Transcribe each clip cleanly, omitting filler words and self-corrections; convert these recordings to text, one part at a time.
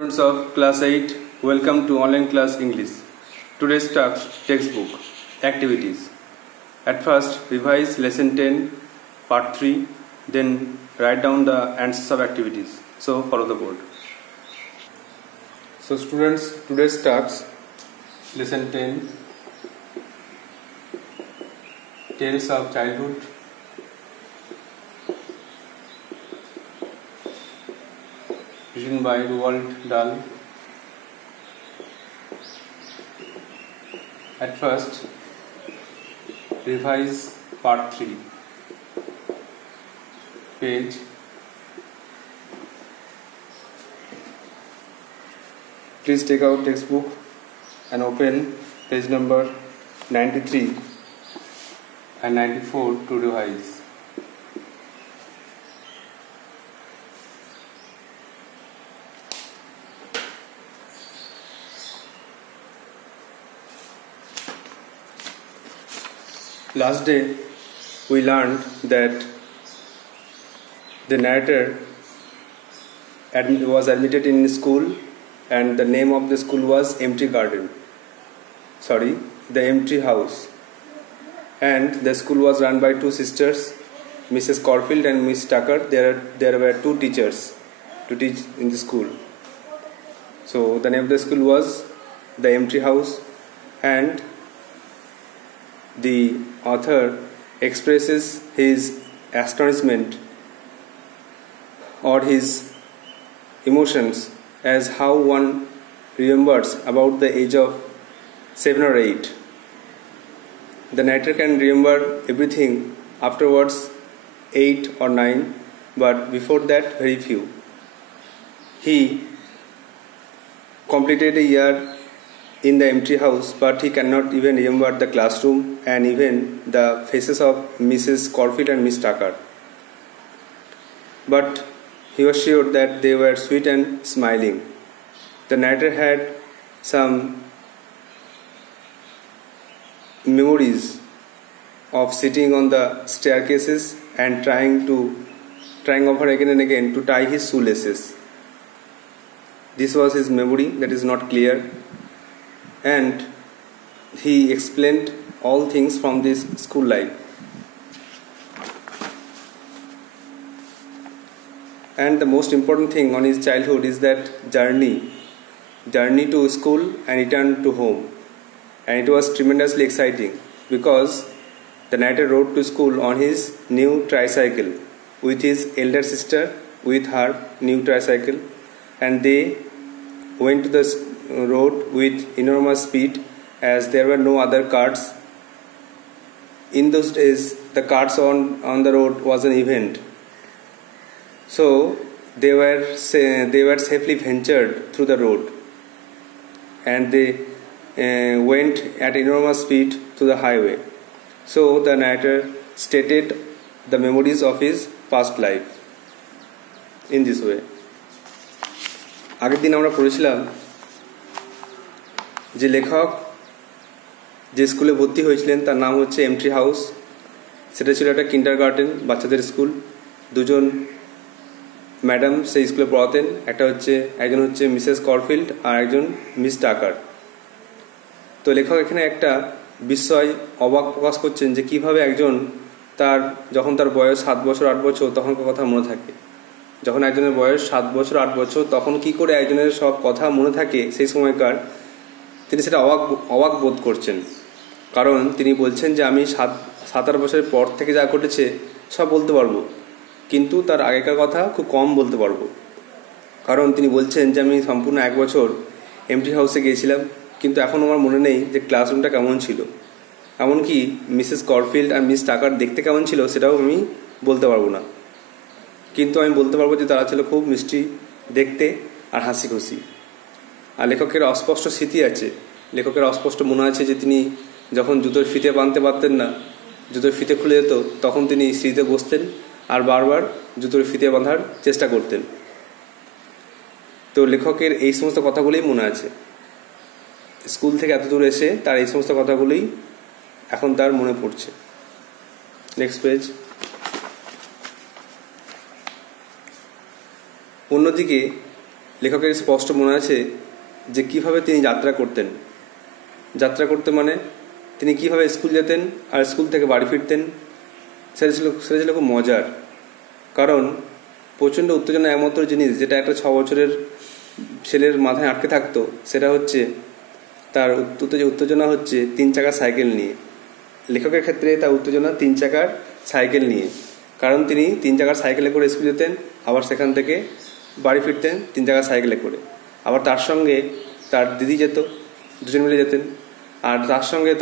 Students of class 8, welcome to online class English. Today's textbook activities. At first, revise lesson 10 part 3, then write down the answers of activities. So follow the board. So students, today's task lesson 10, Tales of Childhood. Written by Roald Dahl. At first, revise part 3, page. Please take out textbook and open page number 93 and 94 to revise. Last day, we learned that the narrator was admitted in school and the name of the school was the Empty House. And the school was run by two sisters, Mrs. Corfield and Miss Tucker. There were two teachers to teach in the school. So the name of the school was the Empty House, and the author expresses his astonishment or his emotions as how one remembers about the age of 7 or 8. The narrator can remember everything afterwards 8 or 9, but before that very few. He completed a year in the empty house, but he cannot even remember the classroom and even the faces of Mrs. Corfield and Miss Tucker. But he was sure that they were sweet and smiling. The narrator had some memories of sitting on the staircases and trying over again and again to tie his shoelaces. This was his memory that is not clear. And he explained all things from this school life. And the most important thing on his childhood is that journey to school and return to home. And it was tremendously exciting because the narrator rode to school on his new tricycle with his elder sister with her new tricycle, and they went to the road with enormous speed as there were no other cars. In those days, the cars on the road was an event. So they were safely ventured through the road, and they went at enormous speed to the highway. So the narrator stated the memories of his past life in this way. আগের দিন আমরা পড়েছিলাম যে লেখক যে স্কুলে ভর্তি হয়েছিলেন তার নাম হচ্ছে এমটি হাউস। সেটা ছিল একটা কিন্ডারগার্টেন, বাচ্চাদের স্কুল। দুজন ম্যাডাম সেই স্কুলে পড়াতেন, একজন হচ্ছে মিসেস করফিল্ড আর একজন মিস টাকার। তো লেখক এখানে একটা বিস্ময় অবাক প্রকাশ করছেন যে কিভাবে একজন যখন তার বয়স 7 বছর 8 বছর তখনকার কথা মনে থাকে। যখন একজনের বয়স 7 বছর 8 বছর তখন কি করে একজনের সব কথা মনে থাকে সেই সময়কার, তিনি সেটা অবাক বোধ করছেন। কারণ তিনি বলছেন যে আমি 7-8 বছরের পর থেকে যা ঘটেছে সব বলতে পারবো, কিন্তু তার আগেকার কথা খুব কম বলতে পারবো। কারণ তিনি বলছেন যে আমি সম্পূর্ণ 1 বছর এমটি হাউসে গিয়েছিলাম, কিন্তু এখন আমার মনে নেই যে ক্লাসরুমটা কেমন ছিল, এমনকি মিসেস করফিল্ড আর মিস টাকার দেখতে কেমন ছিল সেটাও আমি বলতে পারবো না। কিন্তু আমি বলতে পারবো যে তারা ছিল খুব মিষ্টি দেখতে আর হাসি খুশি। আর লেখকের অস্পষ্ট স্মৃতি আছে, লেখকের অস্পষ্ট মনে আছে যে তিনি যখন জুতোর ফিতে বাঁধতে পারতেন না, জুতোর ফিতে খুলে যেত, তখন তিনি সিঁড়িতে বসতেন আর বারবার জুতোর ফিতে বাঁধার চেষ্টা করতেন। তো লেখকের এই সমস্ত কথাগুলোই মনে আছে। স্কুল থেকে এত দূর এসে তার এই সমস্ত কথাগুলোই এখন তার মনে পড়ছে। Next page. অন্যদিকে লেখকের স্পষ্ট মনে আছে যে কীভাবে তিনি যাত্রা করতেন। যাত্রা করতে মানে তিনি কীভাবে স্কুল যেতেন আর স্কুল থেকে বাড়ি ফিরতেন, সেটা ছিল খুব মজার। কারণ প্রচণ্ড উত্তেজনা একমাত্র জিনিস যেটা একটা 6 বছরের ছেলের মাথায় আটকে থাকতো, সেটা হচ্ছে তার উত্তেজনা হচ্ছে 3 চাকার সাইকেল নিয়ে। লেখকের ক্ষেত্রে তার উত্তেজনা 3 চাকার সাইকেল নিয়ে, কারণ তিনি 3 চাকার সাইকেলে করে স্কুল যেতেন, আবার সেখান থেকে বাড়ি ফিরতেন 3 চাকার সাইকেলে করে। আবার তার সঙ্গে তার দিদি যেত, দুজন মিলে যেতেন। আর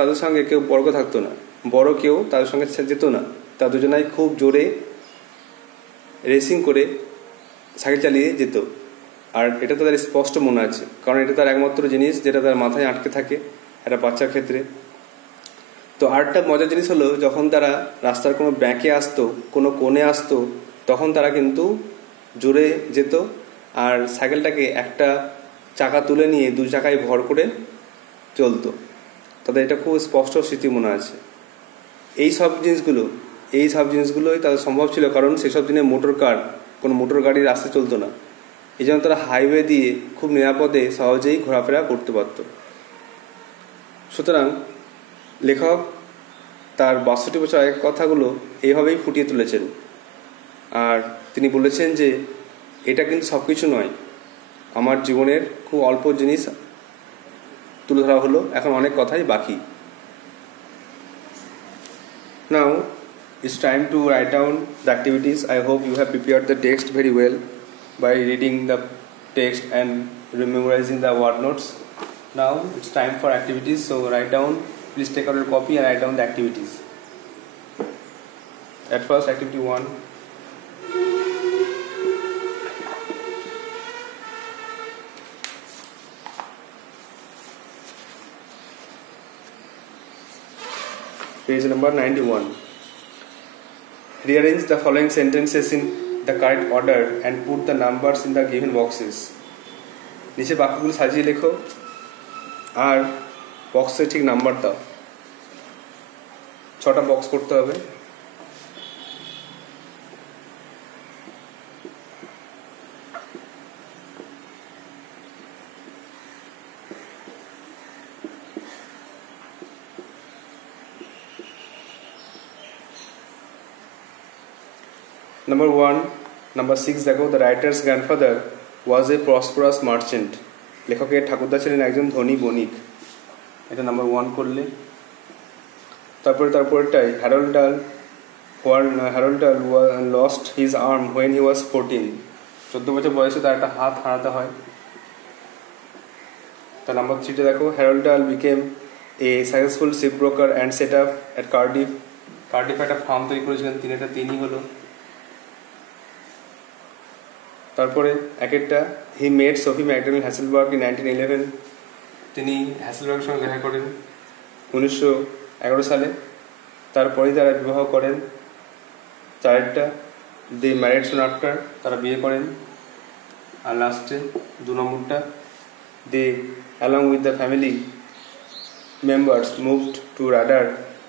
তাদের সঙ্গে কেউ বড় থাকতো না, বড় কেউ তাদের সঙ্গে যেত না। তারা দুজনাই খুব জোরে রেসিং করে সাইকেল চালিয়ে যেত। আর এটা তো তার স্পষ্ট মনে আছে, কারণ এটা তার একমাত্র জিনিস যেটা তার মাথায় আটকে থাকে একটা বাচ্চার ক্ষেত্রে। তো আরেকটা মজার জিনিস হলো, যখন তারা রাস্তার কোনো ব্যাঁকে আসতো, কোনো কোণে আসতো, তখন তারা কিন্তু জোরে যেত আর সাইকেলটাকে একটা চাকা তুলে নিয়ে 2 চাকায় ভর করে চলতো। তাদের এটা খুব স্পষ্ট স্মৃতি মনে আছে। এই সব জিনিসগুলোই তাদের সম্ভব ছিল, কারণ সেসব দিনে কোনো মোটর গাড়ি রাস্তায় চলতো না। এই জন্য তারা হাইওয়ে দিয়ে খুব নিরাপদে সহজেই ঘোরাফেরা করতে পারত। সুতরাং লেখক তার 62 বছর আগের কথাগুলো এইভাবেই ফুটিয়ে তুলেছেন। আর তিনি বলেছেন যে এটা কিন্তু সব কিছু নয়, আমার জীবনের খুব অল্প জিনিস তুলে ধরা হলো, এখন অনেক কথাই বাকি। Now it's time to write down the activities. I hope you have prepared the text very well by reading the text and memorizing the word notes. Now it's time for activities, so write down, please take out your copy and write down the activities. At first, activity 1. Page number 91. Rearrange the following sentences in the correct order and put the numbers in the given boxes. নিচে বাক্যগুলো সাজিয়ে লেখো আর বক্সে ঠিক নাম্বার দাও। 6টা বক্স করতে হবে। Number 1, number 6 দেখো, the writer's grandfather was a prosperous merchant. লেখকের ঠাকুরদা ছিলেন একজন ধনী বণিক। এটা নাম্বার 1 করলে। তারপরেরটাই Harold Dahl lost his arm when he was 14. 14 বছর বয়সে তার একটা হাত হারাতে হয়। তার নাম্বার 3 দেখো, Harold Dahl became a successful shipbroker and set up at Cardiff একটা ফার্ম তৈরি করেছিলেন তিনি, এটা 3ই হলো। তারপরে একটা, he made Sophie McDonald Hasselberg in 1911. তিনি হ্যাসেলবার্গের সঙ্গে দেখা করেন 1911 সালে। তারপরেই তারা বিবাহ করেন। চারটা, দে ম্যারিড সুন আফটার, তারা বিয়ে করেন। আর লাস্টে 2 নম্বরটা, they along with the family members moved to Radyr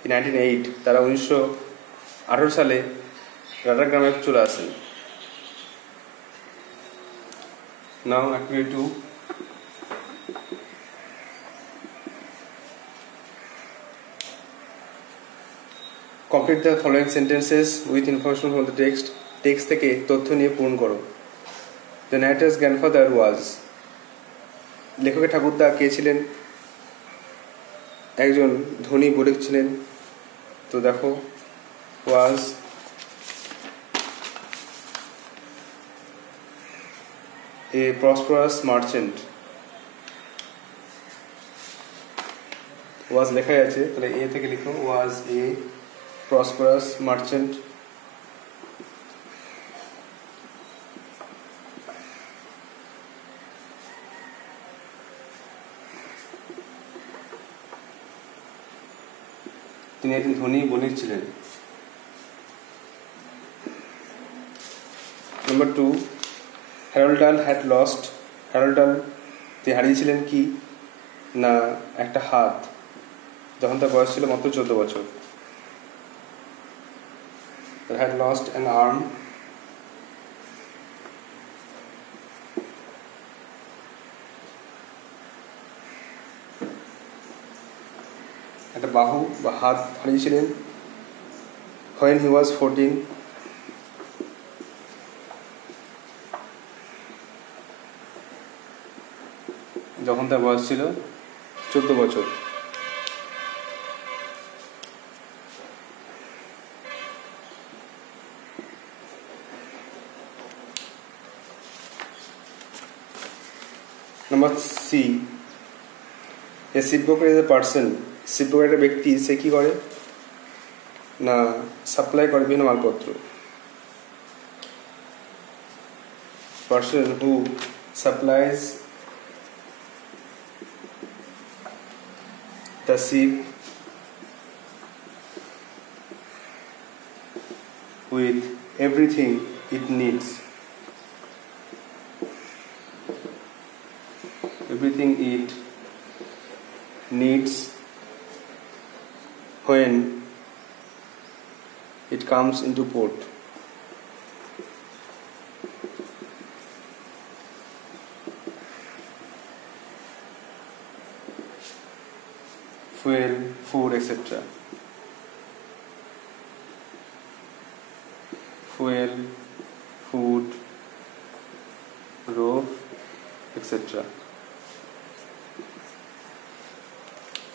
in 1908. তারা 1918 সালে রাডার গ্রামে চলে আসেন। Now activity 2. Complete the following sentences with information from the text. Text থেকে তথ্য নিয়ে পূরণ করো। The narrator's grandfather was. লেখকের ঠাকুরদা কে ছিলেন? একজন ধনী বণিক ছিলেন। তো দেখো, was a prosperous merchant. was লেখাই আছে, তাহলে এ থেকে লিখো, was a prosperous merchant. তিনি একজন ধনী বণিক ছিলেন। নাম্বার 2, Harold Dahl had lost. Harold Dahl তিনি হারিয়েছিলেন কি না একটা হাত, যখন তার বয়স ছিল মাত্র 14 বছর। had lost an arm একটা বাহু বা হাত হারিয়েছিলেন when he was 14, যখন তার বয়স ছিল 14 বছর। Number C, a ship broker is a person. Ship broker একটা ব্যক্তি, সে কী করে না সাপ্লাই করে বিভিন্ন মালপত্র। Person who supplies the ship with everything it needs. Everything it needs when it comes into port. Fuel, food, etc. Fuel, food, rope, etc.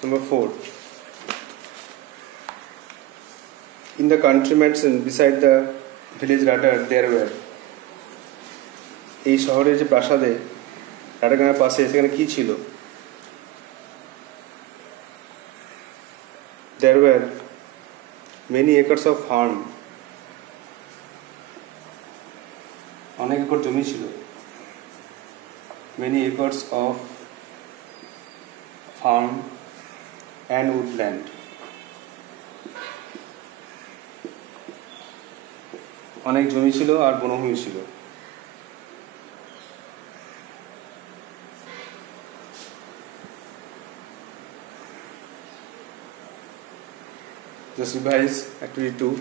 Number 4. In the country mansion beside the village radar there were. এই শহরের যে প্রাসাদে রাডারগানের পাশে সেখানে কি ছিল? There were many acres of farm. অনেক একর জমি ছিল। Many acres of farm and woodland. অনেক জমি ছিল আর বনভূমি ছিল। Just revise activity 2.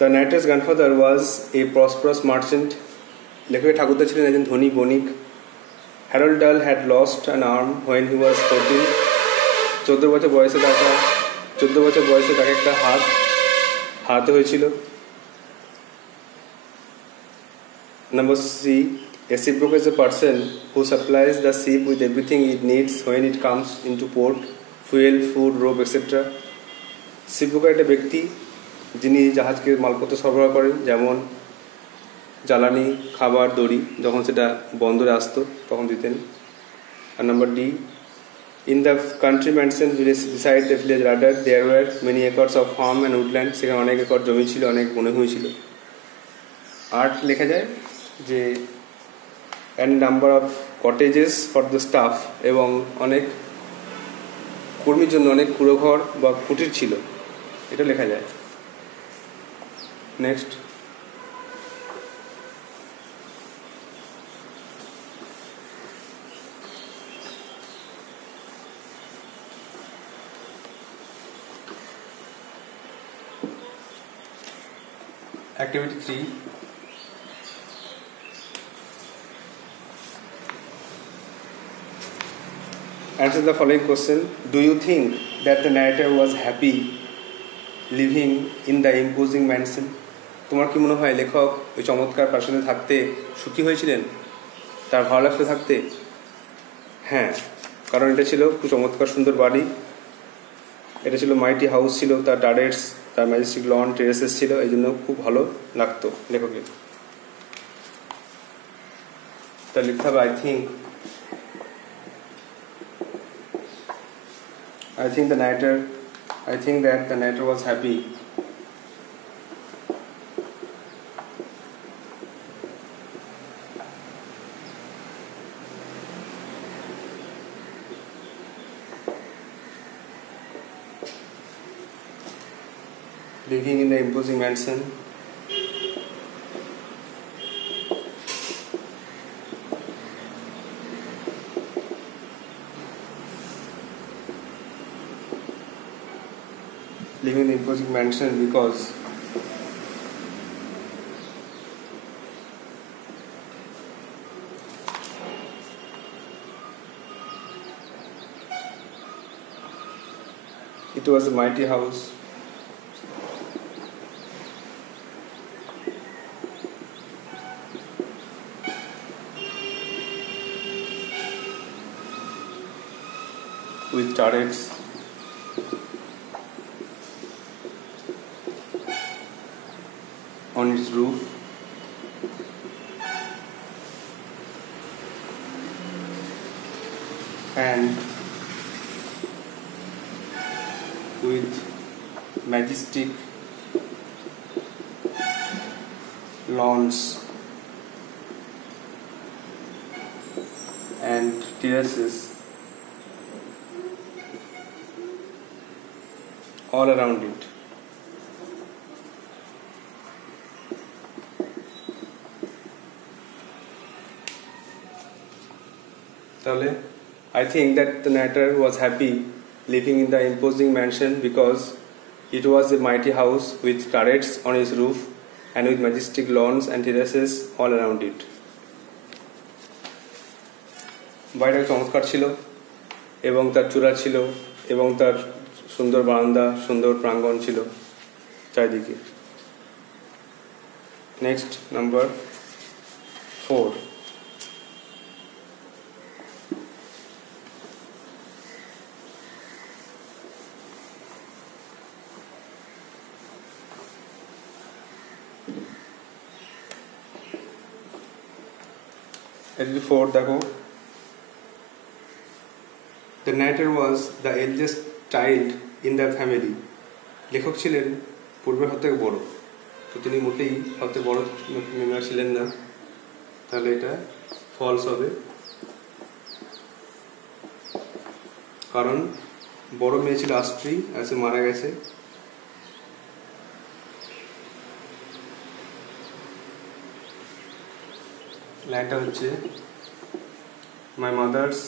The narrator's grandfather was a prosperous merchant. লেখকের ঠাকুরদা ছিলেন একজন ধনী বণিক। Harold Dahl had lost an arm when he was 14. 14 বছর বয়সে তাকে একটা হাত হারাতে হয়েছিল। Number C. A shipbroker is a person who supplies the ship with everything it needs when it comes into port. Fuel, food, rope etcetera. Ship broker একটা ব্যক্তি যিনি জাহাজকে মালপত্র সরবরাহ করেন, যেমন জ্বালানি, খাবার, দড়ি, যখন সেটা বন্দরে আসতো তখন দিতেন। আর number D, in the country mansion beside the village Radyr there were many acres of farm and woodland. সেখানে অনেক একর জমি ছিল, অনেক বনভূমি ছিল। 8 লেখা যায় যে and number of cottages for the staff, এবং অনেক কর্মীর জন্য অনেক কুড়োঘর বা কুটির ছিল, এটা লেখা যায়। Next, activity 3. Answer the following question. Do you think that the narrator was happy living in the imposing mansion? তোমার কি মনে হয় লেখক ওই চমৎকার প্রাসাদে থাকতে সুখী হয়েছিলেন, তার ভালো লাগতে থাকতে? হ্যাঁ, কারণ এটা ছিল খুব চমৎকার সুন্দর বাড়ি, এটা ছিল মাইটি হাউস ছিল, তার টারেটস, তার ম্যাজেস্টিক লন, টেরেসেস ছিল, এই জন্য খুব ভালো লাগতো লেখকের। তা লিখতে হবে I think that the narrator was happy living in the imposing mansion because It was a mighty house. With turrets. On its roof. And with majestic lawns and terraces all around it. I think that the narrator was happy living in the imposing mansion because it was a mighty house with turrets on its roof and with majestic lawns and terraces all around it. বাড়িটা চমৎকার ছিল এবং তার চূড়া ছিল এবং তার সুন্দর বারান্দা, সুন্দর প্রাঙ্গণ ছিল চারিদিকে। Next number 4। দেখো, the narrator was the eldest child in the family. লেখক ছিলেন পূর্বের সবথেকে বড়, তো তিনি মোটেই সবথেকে বড় মেম্বার ছিলেন না, তাহলে এটা ফলস হবে। কারণ বড় মেয়ে ছিল আস্ট্রি, সে মারা গেছে। লাইনটা হচ্ছে my mother's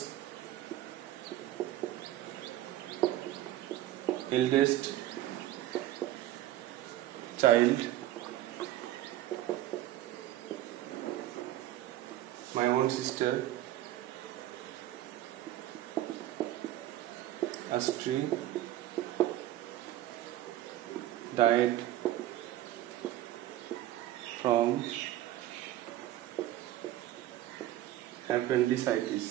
eldest child, my own sister Astri died from appendicitis.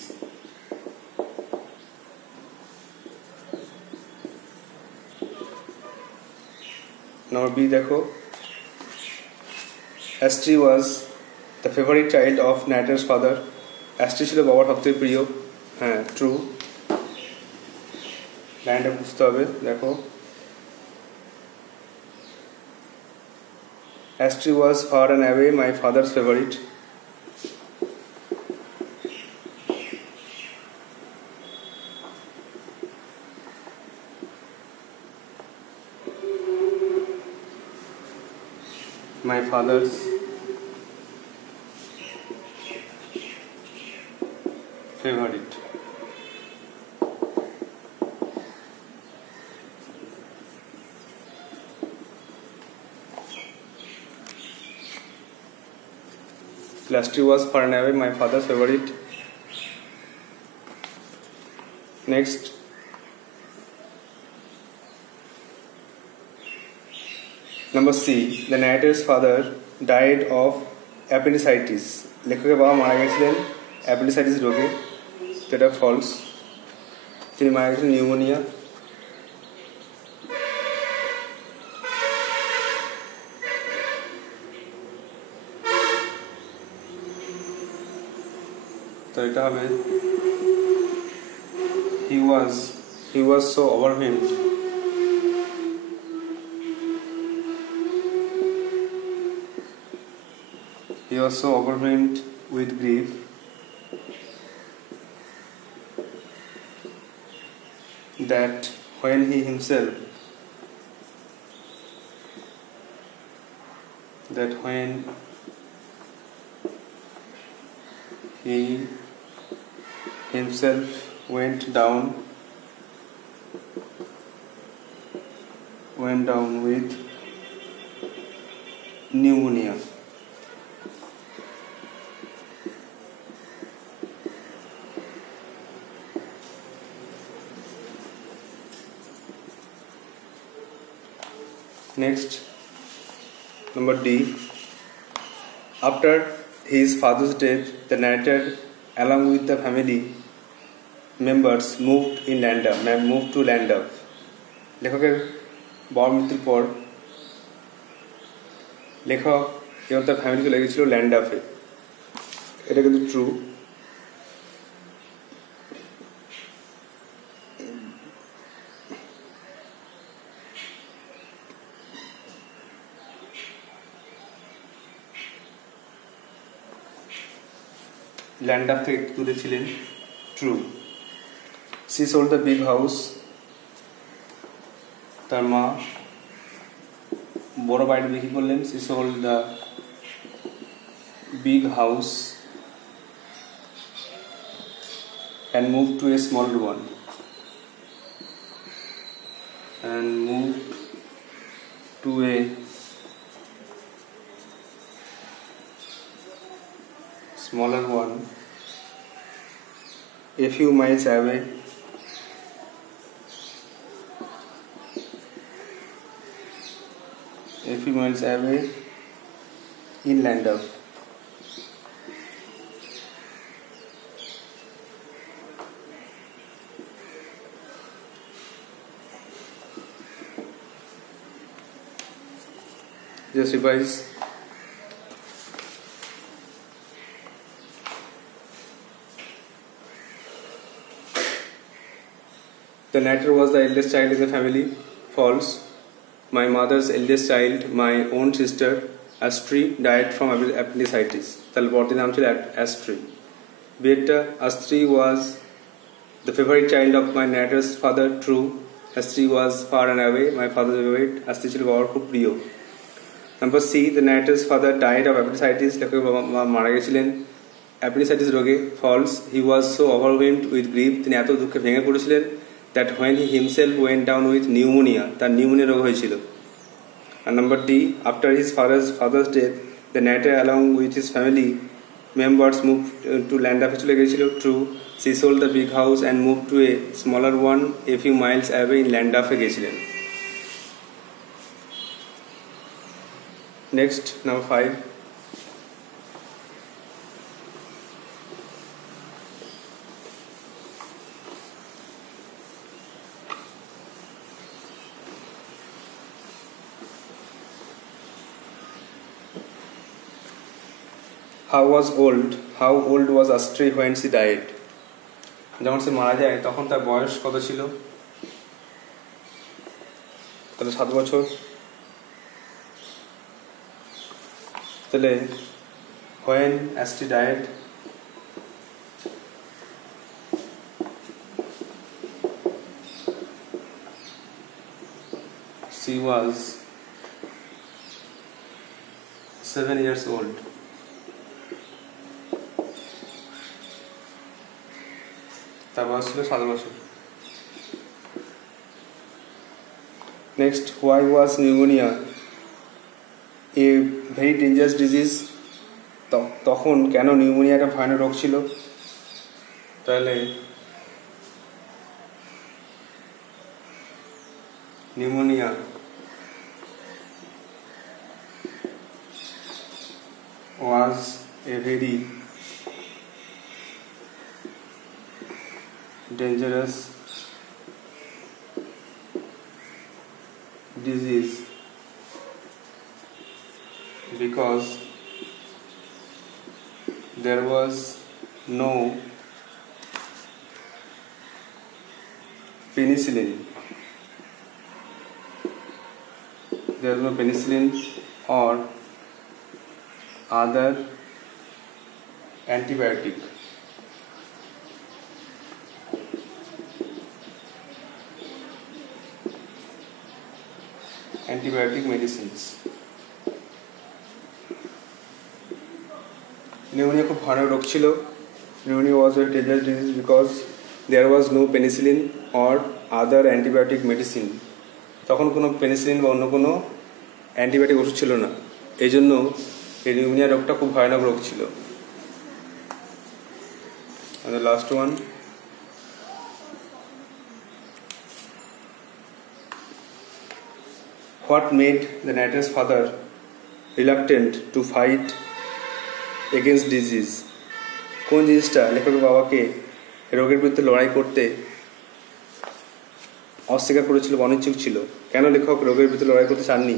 Number B देखो, Astri was the favorite child of narrator's father. Astri ছিল বাবার সবথেকে প্রিয়। হ্যাঁ, ট্রু। লাইনটা বুঝতে হবে। দেখো, Astri was far and away my father's favorite. My father's favorite. Astri was far and away my father's favorite. Next, number C, the narrator's father died of appendicitis. লেখকের বাবা মারা গেছিলেন অ্যাপেন্ডিসাইটিস রোগে, সেটা ফলস। তিনি মারা গেছিলেন নিউমোনিয়া। তো এটা হবে he was so overwhelmed with grief that when he himself went down with pneumonia. Next, number D. After his father's death, the narrator, along with the family members, moved to Llandaff. লেখকের বড় মৃত্যুর পর লেখক এবং তার ফ্যামিলি চলে গেছিল ল্যান্ডাফে। এটা কিন্তু ট্রু। ল্যান্ডাফ থেকে দূরে ছিলেন, true. She sold the big house, তার মা বড় বাড়িটা বিক্রি করলেন। She sold the big house and moved to a smaller one. And moved to a smaller one a few miles away. In Llandaff. Just revise. The narrator was the eldest child in the family. False. My mother's eldest child, my own sister, Astri, died from appendicitis. তাহলে পরটির নাম ছিল Astri. Beta, Astri was the favorite child of my narrator's father. True. Astri was far and away. My father's favorite. Astri ছিল বাবার খুব প্রিয়। Number C, the narrator's father died of appendicitis. লেখকের বাবা মারা গেছিলেন appendicitis রোগে। False. He was so overwhelmed with grief, তিনি এত দুঃখে ভেঙে পড়েছিলেন that when he himself went down with pneumonia, তার নিউমোনিয়া রোগ হয়েছিল। And number D, after his father's death, the narrator along with his family members moved to Llandaff চলে গিয়েছিল। True. She sold the big house and moved to a smaller one a few miles away in Llandaff গিয়েছিলেন। Next, number 5. How old was Astri when she died? যখন সে মারা যায় তখন তার বয়স কত ছিল? তাহলে 7 বছর। তাহলে when Astri died, she was 7 years old. তার বয়স ছিল 7 বছর। Next, why was pneumonia a very dangerous disease? তখন কেন নিউমোনিয়া একটা ভয়ানক রোগ ছিল? তাহলে pneumonia was a very dangerous disease because there was no penicillin. There was no penicillin or other antibiotic. Antibiotic medicines. Pneumonia খুব ভয়ানক রোগ ছিল। Pneumonia was a dangerous disease because there was no penicillin or other antibiotic medicine. তখন কোনো পেনিসিলিন বা অন্য কোনো অ্যান্টিবায়োটিক ওষুধ ছিল না, এই জন্য এই নিউমোনিয়া রোগটা খুব ভয়ানক রোগ ছিল। And the last one, what made the writer's father reluctant to fight against disease? কোন জিনিসটা লেখকের বাবাকে রোগের বিরুদ্ধে লড়াই করতে অস্বীকার করেছিল বা অনিচ্ছুক ছিল? কেন লেখক রোগের বিরুদ্ধে লড়াই করতে চাননি?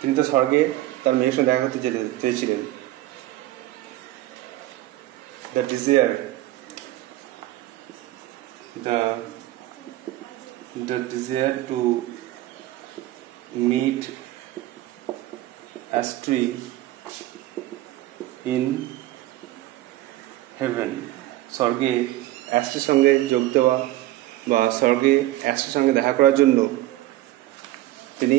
তিনি তো স্বর্গে তার মেয়ের সঙ্গে দেখা করতে চেয়েছিলেন। The desire to meet Astri in heaven, স্বর্গে অ্যাস্ট্রির সঙ্গে যোগ দেওয়া বা স্বর্গে অ্যাস্ট্রির সঙ্গে দেখা করার জন্য তিনি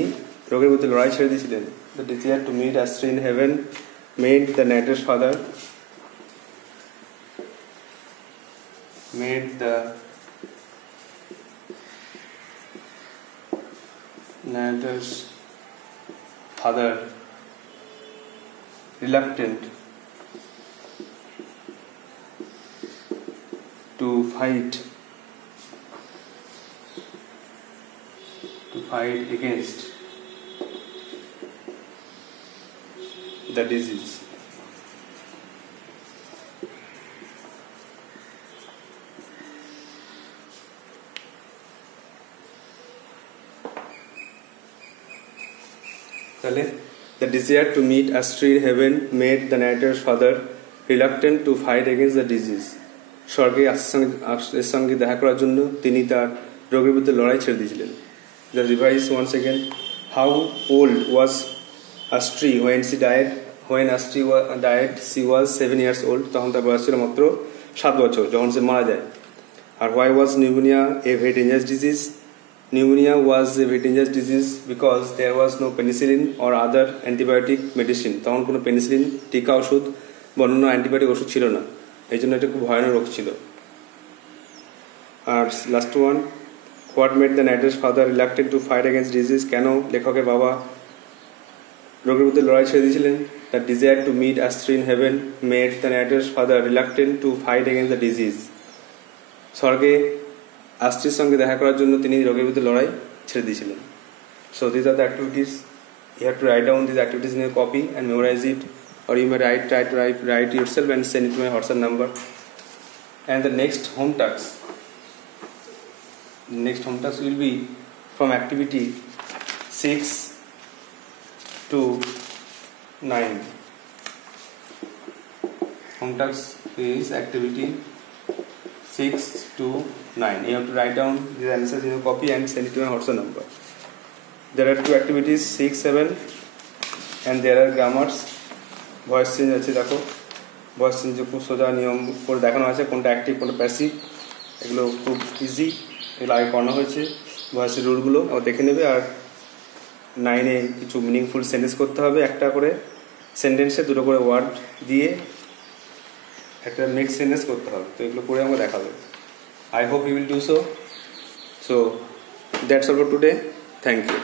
রোগের বিরুদ্ধে লড়াই ছেড়ে দিয়েছিলেন। The desire to meet Astri in heaven made the writer's father reluctant to fight against the disease. তাহলে the desire to meet Astri in heaven made the narrator's father reluctant to fight against the disease. স্বর্গে আশ্রির সঙ্গে দেখা করার জন্য তিনি তার রোগের বিরুদ্ধে লড়াই ছেড়ে দিয়েছিলেন। The revise once again. How old was Astri when she died? When Astri died, she was 7 years old. তখন তার বয়স ছিল মাত্র 7 বছর যখন সে মারা যায়। আর why was pneumonia a very dangerous disease? Pneumonia was a very dangerous disease because there was no penicillin or other antibiotic medicine. তখন কোনো পেনিসিলিন, টিকা ওষুধ বা অন্য অ্যান্টিবায়োটিক ওষুধ ছিল না, এই জন্য এটা খুব ভয়ানক রোগ ছিল। আর last one, what made the writer's father reluctant to fight against disease? কেন লেখকের বাবা রোগের বিরুদ্ধে লড়াই ছেড়ে দিয়েছিলেন? The desire to meet Astri in heaven made the writer's father reluctant to fight against the disease. স্বর্গে অ্যাস্ট্রির সঙ্গে দেখা করার জন্য তিনি রোগের বিরুদ্ধে লড়াই ছেড়ে দিয়েছিলেন। So this are the activities. You have to write down these activities in a copy and memorize it, or you may try to write yourself and send it to my WhatsApp number. And the next home task will be from activity 6 to 9. Home task is activity 6 to 9. You have to write down these answers in a copy and send it to my WhatsApp number. There are 2 activities 6, 7, and there are grammars. Voice change আছে, দেখো ভয়েস চেঞ্জে খুব সোজা নিয়ম করে দেখানো আছে, কোনটা অ্যাক্টিভ কোনটা প্যাসিভ, এগুলো খুব ইজি, এগুলো আগে করানো হয়েছে। ভয়েসের রুলগুলো আবার দেখে নেবে। আর 9-এ কিছু মিনিংফুল সেন্টেন্স করতে হবে, একটা করে সেন্টেন্সে 2টো করে ওয়ার্ড দিয়ে একটা মিক্স সেন্টেন্স করতে হবে। তো এগুলো করে আমাকে দেখাবে। I hope you will do so. So that's all for today. Thank you.